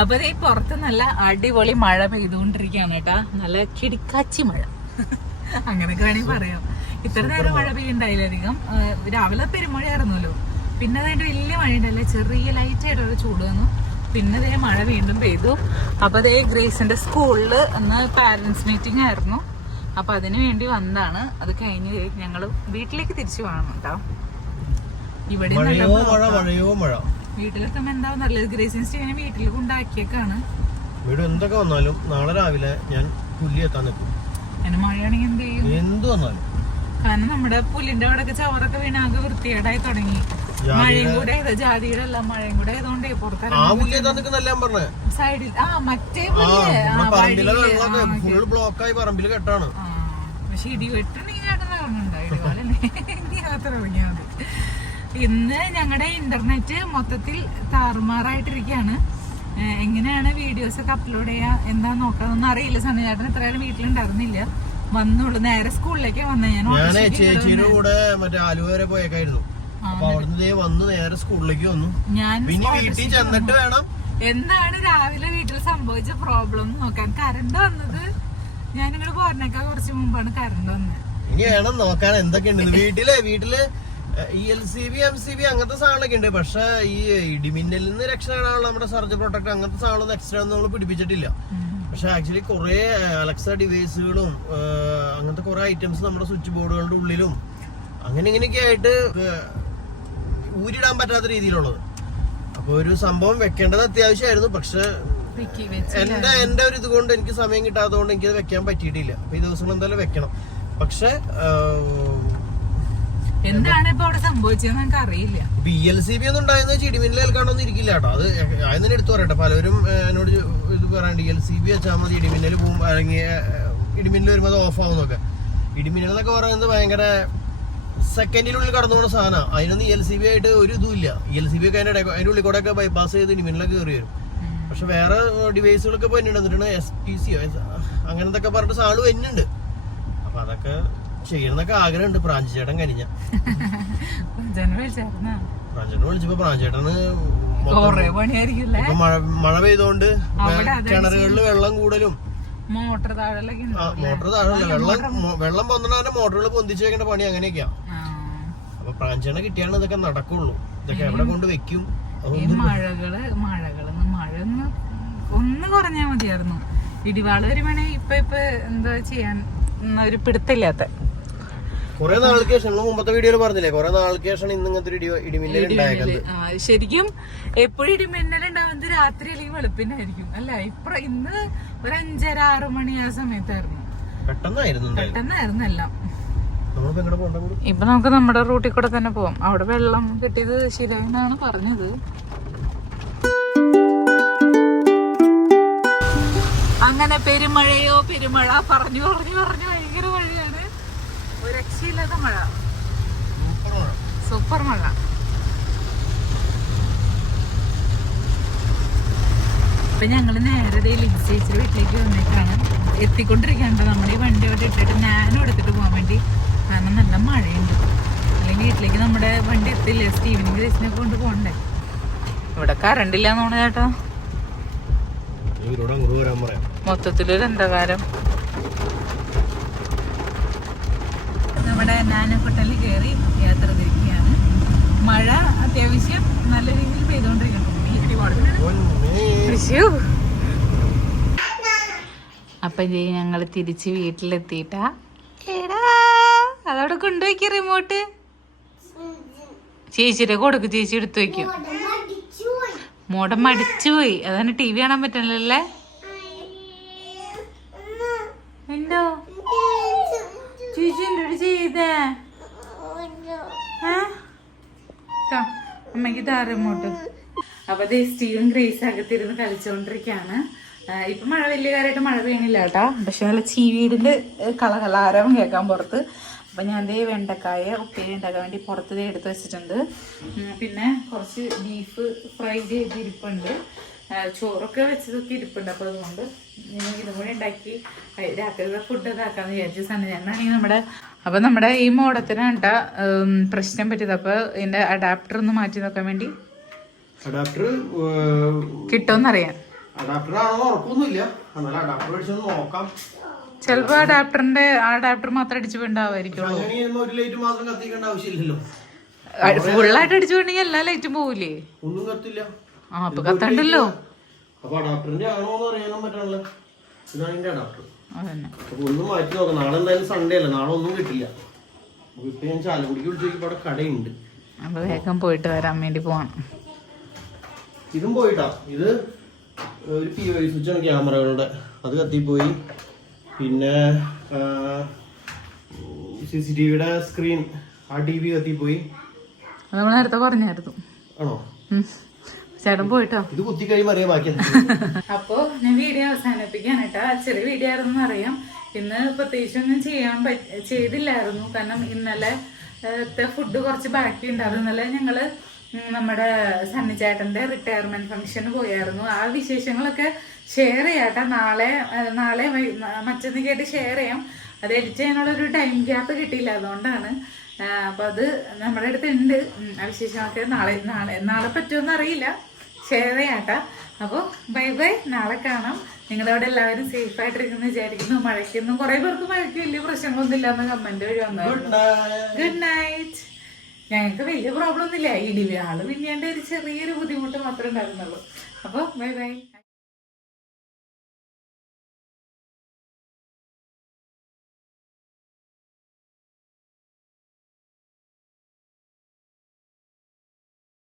അപ്പൊ ഈ പുറത്ത് നല്ല അടിപൊളി മഴ പെയ്തുകൊണ്ടിരിക്കുകയാണ് കേട്ടാ. നല്ല കിടിക്കാച്ചി മഴ. അങ്ങനെയൊക്കെ വേണമെങ്കിൽ പറയാം. ഇത്ര നേരം മഴ പെയ്യുണ്ടായില്ല അധികം. ആ, രാവിലെ പെരുമഴയായിരുന്നല്ലോ. പിന്നെ അതിന്റെ വലിയ മഴ ഉണ്ടല്ലേ? ചെറിയ ലൈറ്റ് ആയിട്ടൊരു ചൂട് വന്നു. പിന്നെ ദേ മഴ വീണ്ടും പെയ്തു. അപ്പൊ അതേ ഗ്രേസിന്റെ സ്കൂളിൽ അന്ന് പാരന്റ്സ് മീറ്റിംഗ് ആയിരുന്നു. അപ്പൊ അതിനു വേണ്ടി വന്നതാണ് അത് കഴിഞ്ഞ് ഞങ്ങൾ ഞങ്ങൾ വീട്ടിലേക്ക് തിരിച്ചു വേണം കേട്ടോ. ഇവിടെ മഴയോ മഴ? വീട്ടിലെത്തുമ്പോ എന്താവും നല്ലത് ഗ്രേസിൻ സ്റ്റീവിനെ വീട്ടിൽ കൊണ്ടാക്കിയേക്കാണ്. വീട് എന്തൊക്കെ വന്നാലും നാളെ രാവിലെ ഞാൻ പുല്ലി എത്താൻ നിൽക്കും അതിന് മഴയാണെങ്കിൽ എന്ത് ചെയ്യും? എന്ത് വന്നാലും. കാരണം നമ്മുടെ പുല്ലിന്റെ അവിടെയൊക്കെ ചവറൊക്കെ വീണ് ആകെ വൃത്തികേടായി തുടങ്ങി. മഴയും കൂടെ ആയത് ജാതിയുടെ അല്ല മഴയും കൂടെ ആയതുകൊണ്ടേ ഞാൻ സൈഡിൽ ആ മറ്റേ പുല്ല്. ബ്ലോക്കായി പറമ്പിൽ കെട്ടാണ്. പക്ഷെ ഇടി വെട്ടുണ്ടെങ്കിൽ ചേട്ടൻ ഇറങ്ങണ്ട ഇടിപോലെ ഇറങ്ങിയാൽ മതി. ഇന്ന് ഞങ്ങളുടെ ഇന്റർനെറ്റ് മൊത്തത്തിൽ താറുമാറായിട്ടിരിക്കുകയാണ് എങ്ങനെയാണ് വീഡിയോസ് ഒക്കെ അപ്ലോഡ് ചെയ്യാ? എന്താ നോക്കാന്നൊന്നും അറിയില്ല. സണ്ണി ചേട്ടൻ ഇത്രയും വീട്ടിലുണ്ടായിരുന്നില്ല. വന്നുള്ളൂ നേരെ സ്കൂളിലേക്ക് വന്ന. ഞാൻ ചേച്ചിയുടെ കൂടെ മറ്റേ ആലുവ വരെ പോയേക്കായിരുന്നു. അപ്പൊ അവിടുന്ന് ദേ വന്ന് നേരെ സ്കൂളിലേക്ക് വന്നു. ഞാൻ പിന്നെ വീട്ടിൽ ചെന്നിട്ട് വേണം. എന്താണ് രാവിലെ വീട്ടിൽ സംഭവിച്ച പ്രോബ്ലം നോക്കാൻ? കറണ്ട് വന്നത്? ഞാൻ ഇങ്ങോട്ട് പോരണേക്കാൾ കുറച്ച് മുമ്പാണ് കറണ്ട് വന്നത് ഇനി വേണം നോക്കാൻ. എന്തൊക്കെയുണ്ട്? വീട്ടിൽ വീട്ടിൽ E L C B M C B അങ്ങനത്തെ സാധനങ്ങളൊക്കെ ഉണ്ട്. പക്ഷെ ഈ ഇടിമിന്നലിൽ നിന്ന് രക്ഷ നേടാനുള്ള നമ്മുടെ സർജ് പ്രൊട്ടക്ട് അങ്ങനത്തെ സാധനങ്ങളൊന്നും എക്സ്ട്രാ ഒന്നും നമ്മൾ പിടിപ്പിച്ചിട്ടില്ല. പക്ഷെ ആക്ച്വലി കുറെ അലക്സ ഡിവൈസുകളും അങ്ങനത്തെ കുറെ ഐറ്റംസ് നമ്മുടെ സ്വിച്ച് ബോർഡുകളുടെ ഉള്ളിലും അങ്ങനെ ഇങ്ങനെയൊക്കെ ആയിട്ട് ഊരിടാൻ പറ്റാത്ത രീതിയിലുള്ളത്. അപ്പൊ ഒരു സംഭവം വെക്കേണ്ടത് അത്യാവശ്യമായിരുന്നു. പക്ഷെ എന്റെ എന്റെ ഒരു ഇത് കൊണ്ട് എനിക്ക് സമയം കിട്ടാത്തതുകൊണ്ട് എനിക്ക് അത് വെക്കാൻ പറ്റിയിട്ടില്ല. അപ്പൊ ഈ ദിവസങ്ങൾ എന്തായാലും വെക്കണം. പക്ഷെ എന്താണ് ഇപ്പൊ അവിടെ സംഭവിച്ചതെന്ന് നമുക്ക് അറിയില്ല. ബി എൽ സി ബി ഒന്നും ഉണ്ടായെന്ന് ചിടിമിന്നിൽ ഇടിമിന്നൽ ഏൽക്കാണ്ടൊന്നും ഇരിക്കില്ല കേട്ടോ. അത് ആദ്യം തന്നെ എടുത്തു പറയട്ടെ. പലരും എന്നോട് ഇത് പറയാൻ ഡി എൽ സി ബി വെച്ചാൽ മതി ഇടിമിന്നൽ പോകും അല്ലെങ്കിൽ ഇടിമിന്നൽ വരുമ്പോൾ അത് ഓഫ് ആവുന്നൊക്കെ ഇടിമിന്നൽ എന്നൊക്കെ പറയുന്നത് ഭയങ്കര സെക്കൻഡിനുള്ളിൽ കടന്നു പോകുന്ന സാധനമാണ്. അതിനൊന്നും എൽ സി ബി ആയിട്ട് ഒരു ഇതും ഇല്ല. എൽ സി ബി ഒക്കെ അതിന്റെ ഇടയ്ക്ക് അതിന്റെ ഉള്ളിൽ കൂടെ ഒക്കെ ബൈപ്പാസ് ചെയ്ത് ഇടിമിന്നലൊക്കെ കയറി വരും. പക്ഷെ വേറെ ഡിവൈസുകളൊക്കെ എന്നെ എന്നിട്ടാണ് എസ് പി സി അങ്ങനത്തെ പറഞ്ഞിട്ട് സാധനം വരുന്നുണ്ട്. അപ്പൊ അതൊക്കെ ചെയ്യണമെന്നൊക്കെ ആഗ്രഹമുണ്ട്. പ്രാഞ്ചേട്ടൻ കനിഞ്ഞ പ്രാഞ്ചേട്ടനെ വിളിച്ചപ്പോ പ്രാഞ്ചേട്ടന് മഴ മഴ പെയ്തോണ്ട് കിണറുകളിൽ വെള്ളം കൂടലും മോട്ടർ താഴെ വെള്ളം വെള്ളം പൊന്നണ മോട്ടറുകൾ പൊന്തിച്ചു വെക്കേണ്ട പണി അങ്ങനെയൊക്കെയാ. അപ്പൊ പ്രാഞ്ചേട്ടനെ കിട്ടിയാണ് ഇതൊക്കെ നടക്കുള്ളൂ. ഇതൊക്കെ എവിടെ കൊണ്ട് വെക്കും? മഴകൾ മഴകൾ മഴ ഒന്ന് ഒന്ന് കുറഞ്ഞാ മതിയായിരുന്നു. ഇടിവാൾ വരുമ്പോ ഇപ്പൊ ഇപ്പൊ എന്താ ചെയ്യാൻ ഒരു പിടുത്തില്ലാത്ത കുറെ നാൾക്ക് ശേഷം നമ്മൾ മുമ്പത്തെ വീഡിയോയിൽ പറഞ്ഞില്ലേ കുറെ നാൾക്ക് ശേഷം ഇന്ന് ഇങ്ങനത്തെ ഒരു ഇടി ഇടിമിന്നൽ ഉണ്ടായത് ശരിക്കും എപ്പോഴും ഇടിമിന്നൽ ഉണ്ടാവുന്നത് രാത്രി അല്ലെങ്കിൽ വെളുപ്പിനായിരിക്കും. അല്ല ഇപ്പൊ ഇന്ന് ഒരു അഞ്ചര ആറു മണി ആ സമയത്തായിരുന്നു. പെട്ടെന്നായിരുന്നു പെട്ടെന്നായിരുന്നു എല്ലാം. ഇപ്പൊ നമുക്ക് നമ്മുടെ റൂട്ടിൽ കൂടെ തന്നെ പോവാം. അവിടെ വെള്ളം കിട്ടിയത് ശരിയാണെന്നാണ് പറഞ്ഞത്. അങ്ങനെ പെരുമഴയോ പെരുമഴ പറഞ്ഞു പറഞ്ഞു പറഞ്ഞു രക്ഷയില്ലാത്ത മഴ. സൂപ്പർ മഴ. അപ്പൊ ഞങ്ങൾ നേരത്തെ ചേച്ചിയുടെ വീട്ടിലേക്ക് വന്നിട്ടാണ് എത്തിക്കൊണ്ടിരിക്കണ്ട നമ്മുടെ ഈ വണ്ടി അവിടെ ഇട്ടിട്ട് ഞാനും എടുത്തിട്ട് പോകാൻ വേണ്ടി. കാരണം നല്ല മഴയുണ്ട്. അല്ലെങ്കിൽ വീട്ടിലേക്ക് നമ്മുടെ വണ്ടി എത്തില്ലേ? സ്റ്റീവിനും ഗ്രേസിനെ കൊണ്ട് പോകണ്ടേ? ഇവിടെ കറണ്ട് ഇല്ലാന്ന് എന്ന് ചേട്ടാ. മൊത്തത്തിലൊരു അന്ധകാരം. നമ്മുടെ നാനക്കുട്ടലിൽ കയറി യാത്ര തിരിക്കുകയാണ്. മഴ അത്യാവശ്യം നല്ല രീതിയിൽ പെയ്തുകൊണ്ടിരിക്കുന്നു അപ്പം ജയ് ഞങ്ങൾ തിരിച്ച് വീട്ടിലെത്തിയിട്ടാ. അതവിടെ കൊണ്ടുപോയിക്ക റിമോട്ട് ചേച്ചിയുടെ കൊടുക്ക് ചേച്ചി എടുത്തു വയ്ക്കും മോടം മടിച്ചു പോയി. അതാണ് ടി വി കാണാൻ പറ്റണല്ലേ എന്തോ ചേച്ചി എന്തോട് ചെയ്തേ ഏ? ദാ, അമ്മയ്ക്ക് താ റിമോട്ട് അപ്പൊ ദേ സ്റ്റീവും ഗ്രേസ് അകത്തിരുന്ന് കളിച്ചുകൊണ്ടിരിക്കുകയാണ് ആ, ഇപ്പൊ മഴ വലിയ കാര്യമായിട്ട് മഴ പെയ്യണില്ല കേട്ടാ പക്ഷെ നല്ല ചീവീടിന്റെ കളകളാരം കേൾക്കാൻ പുറത്ത്. അപ്പൊ ഞാൻ ദേ വെണ്ടക്കായ ഉപ്പേരി ഉണ്ടാക്കാൻ വേണ്ടി പുറത്ത് എടുത്ത് വെച്ചിട്ടുണ്ട്. പിന്നെ കുറച്ച് ബീഫ് ഫ്രൈ ചെയ്ത് ഇരിപ്പുണ്ട് ആ, ചോറൊക്കെ വെച്ചതൊക്കെ ഇരിപ്പുണ്ട്. അപ്പൊ അതുകൊണ്ട് ഇതും കൂടി ഉണ്ടാക്കി രാത്രിയിലെ ഫുഡ് ഇതാക്കാന്ന് വിചാരിച്ച സണ്ണി ഞാനാണെങ്കിൽ നമ്മുടെ അപ്പൊ നമ്മുടെ ഈ മോഡത്തിനാണ് കേട്ടാ പ്രശ്നം പറ്റിയത്. അപ്പൊ ഇതിന്റെ അഡാപ്റ്റർ ഒന്ന് മാറ്റി നോക്കാൻ വേണ്ടി അഡാപ്റ്റർ കിട്ടുമെന്നറിയാം. അഡാപ്റ്റർ ആണോ ഉറപ്പൊന്നുമില്ല. എന്നാലും അഡാപ്റ്റർ മേടിച്ചൊന്ന് നോക്കാം. ചിലപ്പോ അഡാപ്റ്ററിന്റെ ആ അഡാപ്റ്റർ മാത്രം അടിച്ചു ആവശ്യമില്ലല്ലോ. ഫുള്ളായിട്ട് അടിച്ചു പോയിട്ടുണ്ടെങ്കിൽ എല്ലാ ലൈറ്റും പോവില്ലേ ഒന്നും കത്തില്ല. ആ അപ്പൊ കത്തണ്ടല്ലോ. അപ്പൊ അഡാപ്റ്ററിന്റെ ആണോ എന്ന് അറിയാനും പറ്റാനുള്ള ഇതാണ് എന്റെ അഡാപ്റ്റർ അതന്നെ. അപ്പൊ ഒന്ന് മാറ്റി നോക്കാം. നാളെ എന്തായാലും സൺഡേ അല്ല? നാളെ ഒന്നും കിട്ടില്ല. അപ്പൊ ഇപ്പൊ ഞാൻ ചാലക്കുടിക്ക് വിളിച്ചോക്കി അവിടെ കടയുണ്ട്. അപ്പൊ വേഗം പോയിട്ട് വരാൻ വേണ്ടി പോവാണ്. ഇതും പോയിട്ടാ. ഇത് ഒരു പി ഒ ആണ് ക്യാമറകളുടെ. അത് കത്തിപ്പോയി. പിന്നെ സി സി ടി വിയുടെ സ്ക്രീൻ ആ ടി വി കത്തിപ്പോയി. നമ്മൾ നേരത്തെ പറഞ്ഞായിരുന്നു ആണോ. ചേട്ടൻ പോയിട്ടോ? ഇത് കുത്തി കഴിയുമ്പോൾ അറിയാം ബാക്കി. അപ്പോ ഞാൻ വീഡിയോ അവസാനിപ്പിക്കാൻ കേട്ടോ. ചെറിയ വീഡിയോ ആയിരുന്നു അറിയാം. ഇന്ന് പ്രത്യേകിച്ചൊന്നും ചെയ്യാൻ പറ്റ ചെയ്തില്ലായിരുന്നു. കാരണം ഇന്നലെ ഫുഡ് കുറച്ച് ബാക്കി ഉണ്ടായിരുന്നു ഇന്നലെ ഞങ്ങൾ നമ്മുടെ സണ്ണി ചേട്ടന്റെ റിട്ടയർമെന്റ് ഫംഗ്ഷന് പോയായിരുന്നു. ആ വിശേഷങ്ങളൊക്കെ ഷെയർ ചെയ്യാട്ടെ നാളെ നാളെ മറ്റൊന്നിക്കായിട്ട് ഷെയർ ചെയ്യാം. അത് എഡിറ്റ് ചെയ്യാനുള്ള ഒരു ടൈം ഗ്യാപ്പ് കിട്ടിയില്ല. അതുകൊണ്ടാണ് അപ്പൊ അത് നമ്മുടെ അടുത്ത് ഉണ്ട് ആ വിശേഷമൊക്കെ നാളെ നാളെ നാളെ പറ്റുമെന്ന് അറിയില്ല. ഷെയർ ചെയ്യാട്ടാ അപ്പോൾ ബൈ ബൈ നാളെ കാണാം. നിങ്ങളവിടെ എല്ലാവരും സേഫ് ആയിട്ടിരിക്കുന്നു വിചാരിക്കുന്നു. മഴയ്ക്കൊന്നും കുറെ പേർക്ക് മഴയ്ക്ക് വലിയ പ്രശ്നങ്ങളൊന്നും ഇല്ലാന്ന് കമന്റ് വഴി വന്നു ഗുഡ് നൈറ്റ് ഞങ്ങൾക്ക് വലിയ പ്രോബ്ലം ഒന്നുമില്ല. ഇടിവ്. ആൾ പിന്നെയാണ്ട് ഒരു ചെറിയൊരു ബുദ്ധിമുട്ട് മാത്രമേ ഉണ്ടായിരുന്നുള്ളൂ. അപ്പോൾ ബൈ ബൈ.